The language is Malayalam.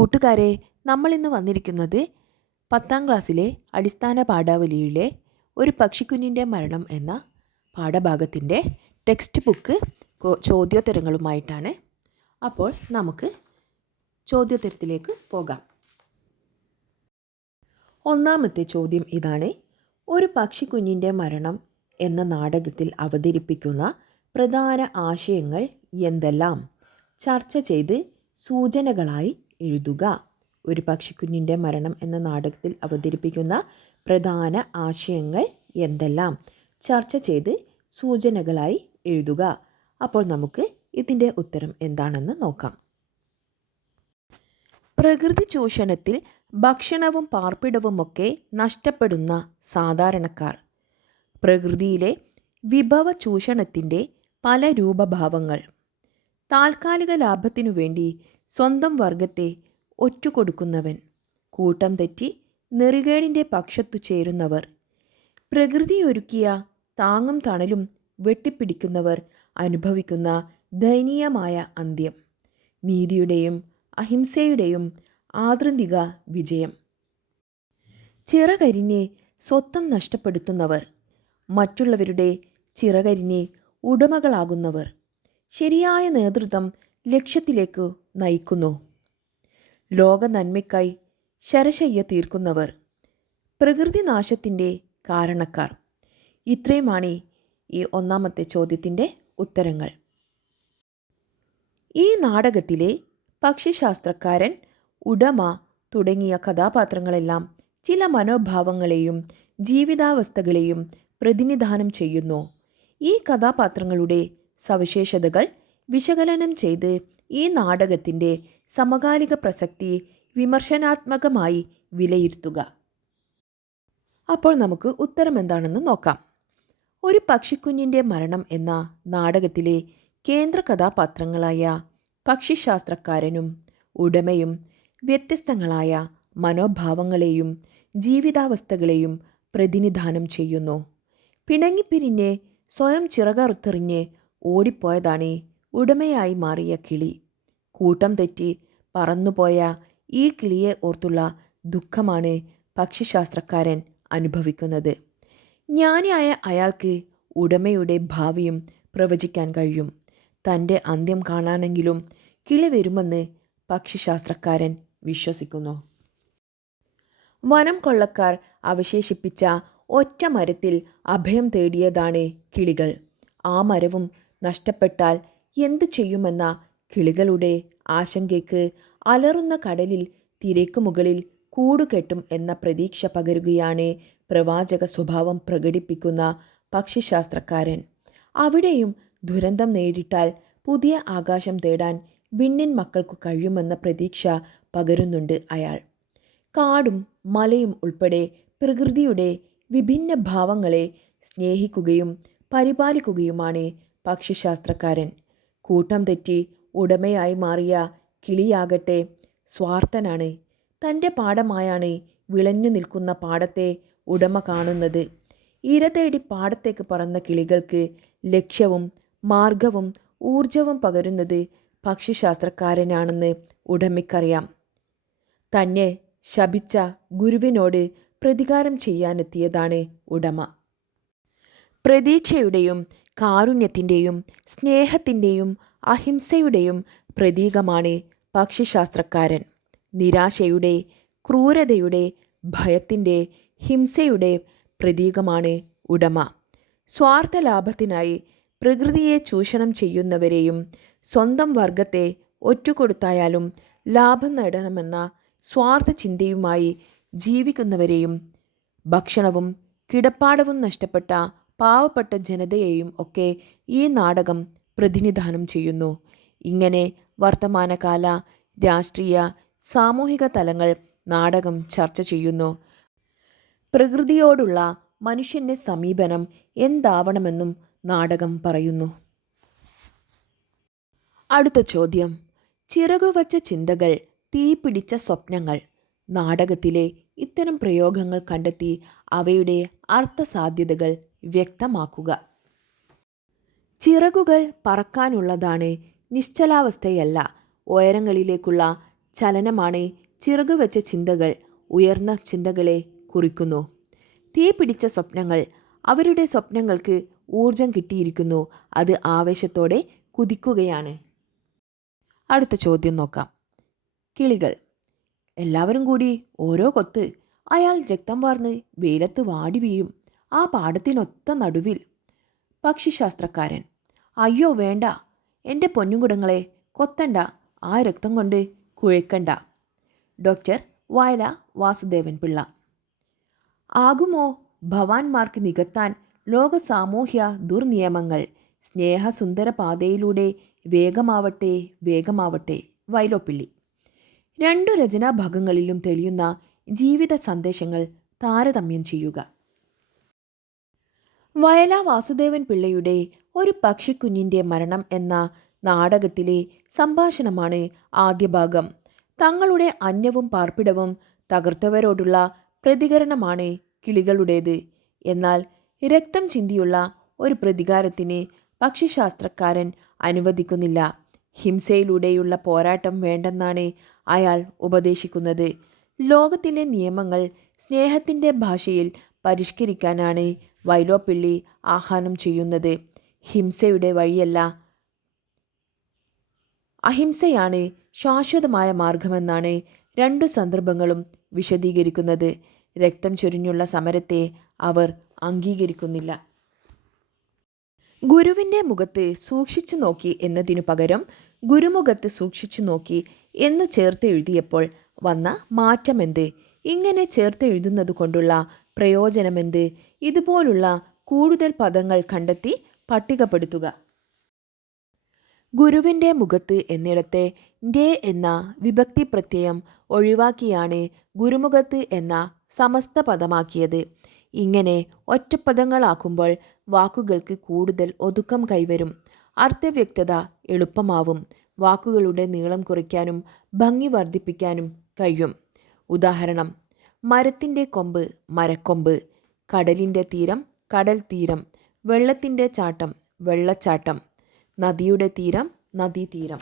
കൂട്ടുകാരെ, നമ്മൾ ഇന്ന് വന്നിരിക്കുന്നത് 10ാം ക്ലാസ്സിലെ അടിസ്ഥാന പാഠാവലിയിലെ ഒരു പക്ഷിക്കുഞ്ഞിൻ്റെ മരണം എന്ന പാഠഭാഗത്തിൻ്റെ ടെക്സ്റ്റ് ബുക്ക് ചോദ്യോത്തരങ്ങളുമായിട്ടാണ്. അപ്പോൾ നമുക്ക് ചോദ്യോത്തരത്തിലേക്ക് പോകാം. ഒന്നാമത്തെ ചോദ്യം ഇതാണ്: ഒരു പക്ഷിക്കുഞ്ഞിൻ്റെ മരണം എന്ന നാടകത്തിൽ അവതരിപ്പിക്കുന്ന പ്രധാന ആശയങ്ങൾ എന്തെല്ലാം? ചർച്ച ചെയ്ത് സൂചനകളായി എഴുതുക. ഒരു പക്ഷിക്കുഞ്ഞിൻ്റെ മരണം എന്ന നാടകത്തിൽ അവതരിപ്പിക്കുന്ന പ്രധാന ആശയങ്ങൾ എന്തെല്ലാം? ചർച്ച ചെയ്ത് സൂചനകളായി എഴുതുക. അപ്പോൾ നമുക്ക് ഇതിൻ്റെ ഉത്തരം എന്താണെന്ന് നോക്കാം. പ്രകൃതി ചൂഷണത്തിൽ ഭക്ഷണവും പാർപ്പിടവുമൊക്കെ നഷ്ടപ്പെടുന്ന സാധാരണക്കാർ. പ്രകൃതിയിലെ വിഭവ ചൂഷണത്തിൻ്റെ പല രൂപഭാവങ്ങൾ. താൽക്കാലിക ലാഭത്തിനു വേണ്ടി സ്വന്തം വർഗത്തെ ഒറ്റുകൊടുക്കുന്നവൻ. കൂട്ടം തെറ്റി നെറികേടിൻ്റെ പക്ഷത്തു ചേരുന്നവർ. പ്രകൃതിയൊരുക്കിയ താങ്ങും തണലും വെട്ടിപ്പിടിക്കുന്നവർ അനുഭവിക്കുന്ന ദയനീയമായ അന്ത്യം. നീതിയുടെയും അഹിംസയുടെയും ആത്യന്തിക വിജയം. ചിറകരിഞ്ഞ് സ്വത്വം നഷ്ടപ്പെടുത്തുന്നവർ. മറ്റുള്ളവരുടെ ചിറകരിഞ്ഞ് ഉടമകളാകുന്നവർ. ശരിയായ നേതൃത്വം ലക്ഷ്യത്തിലേക്ക് നയിക്കുന്നു. ലോക നന്മയ്ക്കായി ശരശയ്യ തീർക്കുന്നവർ. പ്രകൃതി നാശത്തിൻ്റെ കാരണക്കാർ. ഇത്രയുമാണ് ഈ ഒന്നാമത്തെ ചോദ്യത്തിൻ്റെ ഉത്തരങ്ങൾ. ഈ നാടകത്തിലെ പക്ഷിശാസ്ത്രക്കാരൻ, ഉടമ തുടങ്ങിയ കഥാപാത്രങ്ങളെല്ലാം ചില മനോഭാവങ്ങളെയും ജീവിതാവസ്ഥകളെയും പ്രതിനിധാനം ചെയ്യുന്നു. ഈ കഥാപാത്രങ്ങളുടെ സവിശേഷതകൾ വിശകലനം ചെയ്ത് ഈ നാടകത്തിൻ്റെ സമകാലിക പ്രസക്തി വിമർശനാത്മകമായി വിലയിരുത്തുക. അപ്പോൾ നമുക്ക് ഉത്തരം എന്താണെന്ന് നോക്കാം. ഒരു പക്ഷിക്കുഞ്ഞിൻ്റെ മരണം എന്ന നാടകത്തിലെ കേന്ദ്ര കഥാപാത്രങ്ങളായ പക്ഷിശാസ്ത്രക്കാരനും ഉടമയും വ്യത്യസ്തങ്ങളായ മനോഭാവങ്ങളെയും ജീവിതാവസ്ഥകളെയും പ്രതിനിധാനം ചെയ്യുന്നു. പിണങ്ങിപ്പിരിഞ്ഞ് സ്വയം ചിറകറുത്തെറിഞ്ഞ് ഓടിപ്പോയതാണ് ഉടമയായി മാറിയ കിളി. കൂട്ടം തെറ്റി പറന്നുപോയ ഈ കിളിയെ ഓർത്തുള്ള ദുഃഖമാണ് പക്ഷിശാസ്ത്രക്കാരൻ അനുഭവിക്കുന്നത്. ജ്ഞാനിയായ അയാൾക്ക് ഉടമയുടെ ഭാവിയും പ്രവചിക്കാൻ കഴിയും. തൻ്റെ അന്ത്യം കാണാനെങ്കിലും കിളി വരുമെന്ന് പക്ഷിശാസ്ത്രക്കാരൻ വിശ്വസിക്കുന്നു. വനം കൊള്ളക്കാർ അവശേഷിപ്പിച്ച ഒറ്റ മരത്തിൽ അഭയം തേടിയതാണ് കിളികൾ. ആ മരവും നഷ്ടപ്പെട്ടാൽ എന്തു ചെയ്യുമെന്ന കിളികളുടെ ആശങ്കയ്ക്ക് അലറുന്ന കടലിൽ തിരയ്ക്കു മുകളിൽ കൂടുകെട്ടും എന്ന പ്രതീക്ഷ പകരുകയാണ് പ്രവാചക സ്വഭാവം പ്രകടിപ്പിക്കുന്ന പക്ഷിശാസ്ത്രക്കാരൻ. അവിടെയും ദുരന്തം നേരിട്ടാൽ പുതിയ ആകാശം തേടാൻ വിണ്ണിൻ മക്കൾക്കു കഴിയുമെന്ന പ്രതീക്ഷ പകരുന്നുണ്ട് അയാൾ. കാടും മലയും ഉൾപ്പെടെ പ്രകൃതിയുടെ വിഭിന്ന ഭാവങ്ങളെ സ്നേഹിക്കുകയും പരിപാലിക്കുകയുമാണ് പക്ഷിശാസ്ത്രക്കാരൻ. കൂട്ടം തെറ്റി ഉടമയായി മാറിയ കിളിയാകട്ടെ സ്വാർത്ഥനാണ്. തൻ്റെ പാടമായാണ് വിളഞ്ഞു നിൽക്കുന്ന പാടത്തെ ഉടമ കാണുന്നത്. ഇര തേടി പാടത്തേക്ക് പറന്ന കിളികൾക്ക് ലക്ഷ്യവും മാർഗവും ഊർജവും പകരുന്നത് പക്ഷിശാസ്ത്രക്കാരനാണെന്ന് ഉടമയ്ക്കറിയാം. തന്നെ ശപിച്ച ഗുരുവിനോട് പ്രതികാരം ചെയ്യാനെത്തിയതാണ് ഉടമ. പ്രതീക്ഷയുടെയും കാരുണ്യത്തിൻ്റെയും സ്നേഹത്തിൻ്റെയും അഹിംസയുടെയും പ്രതീകമാണ് പക്ഷിശാസ്ത്രക്കാരൻ. നിരാശയുടെ, ക്രൂരതയുടെ, ഭയത്തിൻ്റെ, ഹിംസയുടെ പ്രതീകമാണ് ഉടമ. സ്വാർത്ഥ ലാഭത്തിനായി പ്രകൃതിയെ ചൂഷണം ചെയ്യുന്നവരെയും സ്വന്തം വർഗത്തെ ഒറ്റുകൊടുത്തായാലും ലാഭം നേടണമെന്ന സ്വാർത്ഥ ചിന്തയുമായി ജീവിക്കുന്നവരെയും ഭക്ഷണവും കിടപ്പാടവും നഷ്ടപ്പെട്ട പാവപ്പെട്ട ജനതയെയും ഒക്കെ ഈ നാടകം പ്രതിനിധാനം ചെയ്യുന്നു. ഇങ്ങനെ വർത്തമാനകാല രാഷ്ട്രീയ സാമൂഹിക തലങ്ങൾ നാടകം ചർച്ച ചെയ്യുന്നു. പ്രകൃതിയോടുള്ള മനുഷ്യൻ്റെ സമീപനം എന്താവണമെന്നും നാടകം പറയുന്നു. അടുത്ത ചോദ്യം: ചിറകുവച്ച ചിന്തകൾ, തീപിടിച്ച സ്വപ്നങ്ങൾ. നാടകത്തിലെ ഇത്തരം പ്രയോഗങ്ങൾ കണ്ടെത്തി അവയുടെ അർത്ഥസാധ്യതകൾ വ്യക്തമാക്കുക. ചിറകുകൾ പറക്കാനുള്ളതാണ്, നിശ്ചലാവസ്ഥയല്ല. ഉയരങ്ങളിലേക്കുള്ള ചലനമാണ് ചിറകുവെച്ച ചിന്തകൾ ഉയർന്ന ചിന്തകളെ കുറിക്കുന്നു. തീ പിടിച്ച സ്വപ്നങ്ങൾ അവരുടെ സ്വപ്നങ്ങൾക്ക് ഊർജം കിട്ടിയിരിക്കുന്നു. അത് ആവേശത്തോടെ കുതിക്കുകയാണ്. അടുത്ത ചോദ്യം നോക്കാം. കിളികൾ. എല്ലാവരും കൂടി ഓരോ കൊത്ത്. അയാൾ രക്തം വാർന്ന് വെയിലത്ത് വാടി വീഴും. ആ പാടത്തിനൊത്ത നടുവിൽ. പക്ഷിശാസ്ത്രക്കാരൻ. അയ്യോ വേണ്ട, എൻ്റെ പൊന്നുകുടങ്ങളെ കൊത്തണ്ട, ആ രക്തം കൊണ്ട് കുഴക്കണ്ട. ഡോക്ടർ വയല വാസുദേവൻ പിള്ള. ആകുമോ ഭവാന്മാർക്ക് നികത്താൻ ലോക സാമൂഹ്യ ദുർനിയമങ്ങൾ? സ്നേഹസുന്ദര പാതയിലൂടെ വേഗമാവട്ടെ വേഗമാവട്ടെ. വൈലോപ്പിള്ളി. രണ്ടു രചനാഭാഗങ്ങളിലും തെളിയുന്ന ജീവിത സന്ദേശങ്ങൾ താരതമ്യം ചെയ്യുക. വയല വാസുദേവൻ പിള്ളയുടെ ഒരു പക്ഷിക്കുഞ്ഞിൻ്റെ മരണം എന്ന നാടകത്തിലെ സംഭാഷണമാണ് ആദ്യ ഭാഗം. തങ്ങളുടെ അന്യവും പാർപ്പിടവും തകർത്തവരോടുള്ള പ്രതികരണമാണ് കിളികളുടേത്. എന്നാൽ രക്തം ചിന്തിയുള്ള ഒരു പ്രതികാരത്തിന് പക്ഷിശാസ്ത്രക്കാരൻ അനുവദിക്കുന്നില്ല. ഹിംസയിലൂടെയുള്ള പോരാട്ടം വേണ്ടെന്നാണ് അയാൾ ഉപദേശിക്കുന്നത്. ലോകത്തിലെ നിയമങ്ങൾ സ്നേഹത്തിൻ്റെ ഭാഷയിൽ പരിഷ്കരിക്കാനാണ് വൈലോപ്പിള്ളി ആഹ്വാനം ചെയ്യുന്നത്. ഹിംസയുടെ വഴിയല്ല, അഹിംസയാണ് ശാശ്വതമായ മാർഗമെന്നാണ് രണ്ടു സന്ദർഭങ്ങളും വിശദീകരിക്കുന്നത്. രക്തം ചൊരിഞ്ഞുള്ള സമരത്തെ അവർ അംഗീകരിക്കുന്നില്ല. ഗുരുവിൻ്റെ മുഖത്ത് സൂക്ഷിച്ചു നോക്കി എന്നതിനു പകരം ഗുരുമുഖത്ത് സൂക്ഷിച്ചു നോക്കി എന്നു ചേർത്തെഴുതിയപ്പോൾ വന്ന മാറ്റമെന്ത്? ഇങ്ങനെ ചേർത്തെഴുതുന്നത് കൊണ്ടുള്ള പ്രയോജനമെന്ത്? ഇതുപോലുള്ള കൂടുതൽ പദങ്ങൾ കണ്ടെത്തി പട്ടികപ്പെടുത്തുക. ഗുരുവിൻ്റെ മുഖത്ത് എന്നിടത്തെ ഡേ എന്ന വിഭക്തി പ്രത്യയം ഒഴിവാക്കിയാണ് ഗുരുമുഖത്ത് എന്ന സമസ്ത പദമാക്കിയത്. ഇങ്ങനെ ഒറ്റപ്പദങ്ങളാക്കുമ്പോൾ വാക്കുകൾക്ക് കൂടുതൽ ഒതുക്കം കൈവരും. അർത്ഥവ്യക്തത എളുപ്പമാവും. വാക്കുകളുടെ നീളം കുറയ്ക്കാനും ഭംഗി വർദ്ധിപ്പിക്കാനും കഴിയും. ഉദാഹരണം: മരത്തിൻ്റെ കൊമ്പ് മരക്കൊമ്പ്, കടലിൻ്റെ തീരം കടൽ തീരം, വെള്ളത്തിൻ്റെ ചാട്ടം വെള്ളച്ചാട്ടം, നദിയുടെ തീരം നദീതീരം.